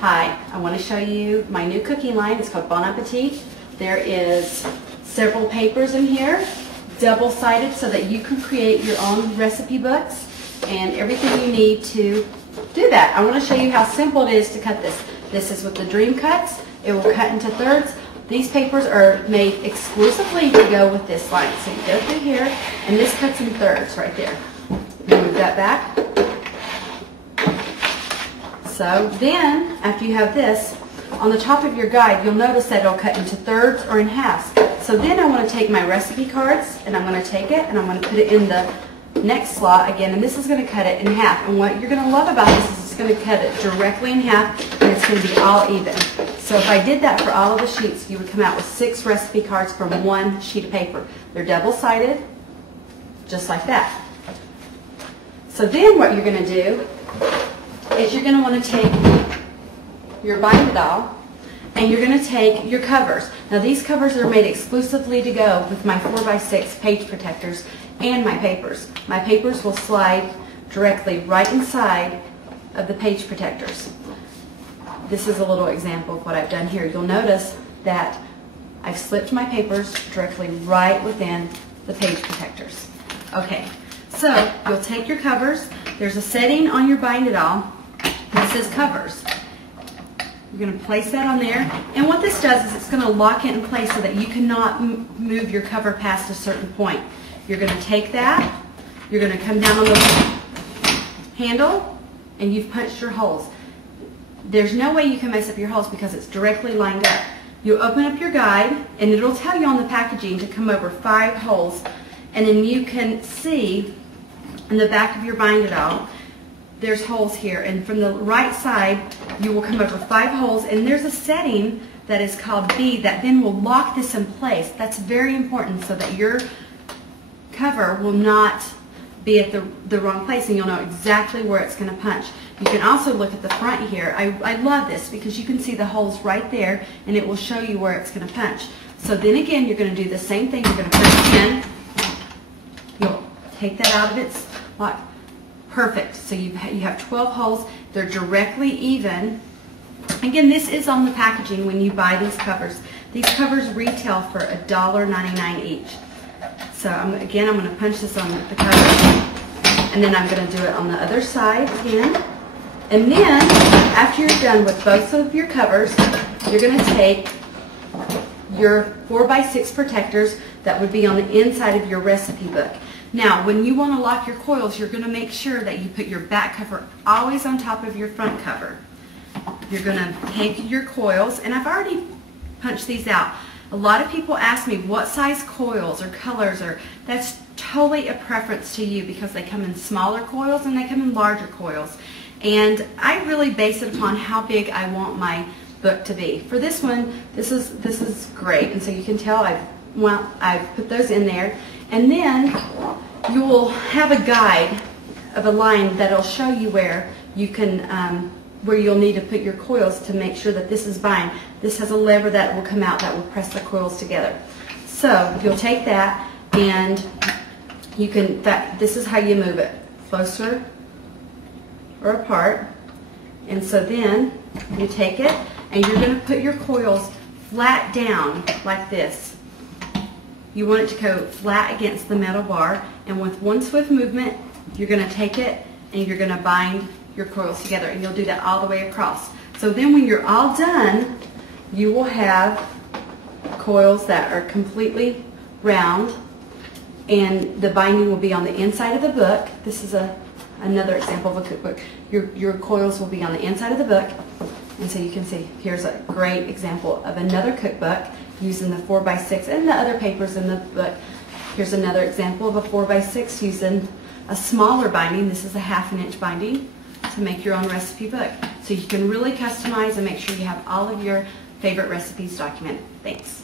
Hi, I want to show you my new cooking line. It's called Bon Appetit. There is several papers in here, double-sided, so that you can create your own recipe books and everything you need to do that. I want to show you how simple it is to cut this. This is with the Dreamkuts. It will cut into thirds. These papers are made exclusively to go with this line. So you go through here, and this cuts in thirds right there. Move that back. So then, after you have this, on the top of your guide, you'll notice that it'll cut into thirds or in halves. So then I want to take my recipe cards, and I'm going to take it, and I'm going to put it in the next slot again, and this is going to cut it in half. And what you're going to love about this is it's going to cut it directly in half, and it's going to be all even. So if I did that for all of the sheets, you would come out with 6 recipe cards from one sheet of paper. They're double-sided, just like that. So then what you're going to do is you're going to want to take your bind it all, and you're going to take your covers. Now these covers are made exclusively to go with my 4x6 page protectors and my papers. My papers will slide directly right inside of the page protectors. This is a little example of what I've done here. You'll notice that I've slipped my papers directly right within the page protectors. Okay, so you'll take your covers. There's a setting on your bind it all that says covers. You're going to place that on there, and what this does is it's going to lock it in place so that you cannot move your cover past a certain point. You're going to take that, you're going to come down on the handle, and you've punched your holes. There's no way you can mess up your holes because it's directly lined up. You'll open up your guide, and it'll tell you on the packaging to come over 5 holes, and then you can see in the back of your bind it all, there's holes here, and from the right side you will come over 5 holes, and there's a setting that is called B that then will lock this in place. That's very important so that your cover will not be at the wrong place, and you'll know exactly where it's going to punch. You can also look at the front here. I love this because you can see the holes right there, and it will show you where it's going to punch. So then again, you're going to do the same thing. You're going to punch it in. You'll take that out of its lock. Perfect. So you have 12 holes. They're directly even. Again, this is on the packaging when you buy these covers. These covers retail for $1.99 each. So again, I'm going to punch this on the cover, and then I'm going to do it on the other side again. And then, after you're done with both of your covers, you're going to take your 4x6 protectors that would be on the inside of your recipe book. Now, when you want to lock your coils, you're going to make sure that you put your back cover always on top of your front cover. You're going to take your coils, and I've already punched these out. A lot of people ask me what size coils or colors, or that's totally a preference to you because they come in smaller coils and they come in larger coils. And I really base it upon how big I want my book to be. For this one, this is great, and so you can tell I've put those in there. And then you will have a guide of a line that'll show you where you can where you'll need to put your coils to make sure that this is bind. This has a lever that will come out that will press the coils together. So you'll take that, and you can, this is how you move it, closer or apart. And so then you take it, and you're going to put your coils flat down like this. You want it to go flat against the metal bar, and with one swift movement, you're going to take it and you're going to bind your coils together, and you'll do that all the way across. So then when you're all done, you will have coils that are completely round, and the binding will be on the inside of the book. This is another example of a cookbook. Your coils will be on the inside of the book, and so you can see here's a great example of another cookbook using the 4x6 and the other papers in the book. Here's another example of a 4x6 using a smaller binding. This is a 1/2 inch binding to make your own recipe book. So you can really customize and make sure you have all of your favorite recipes documented. Thanks.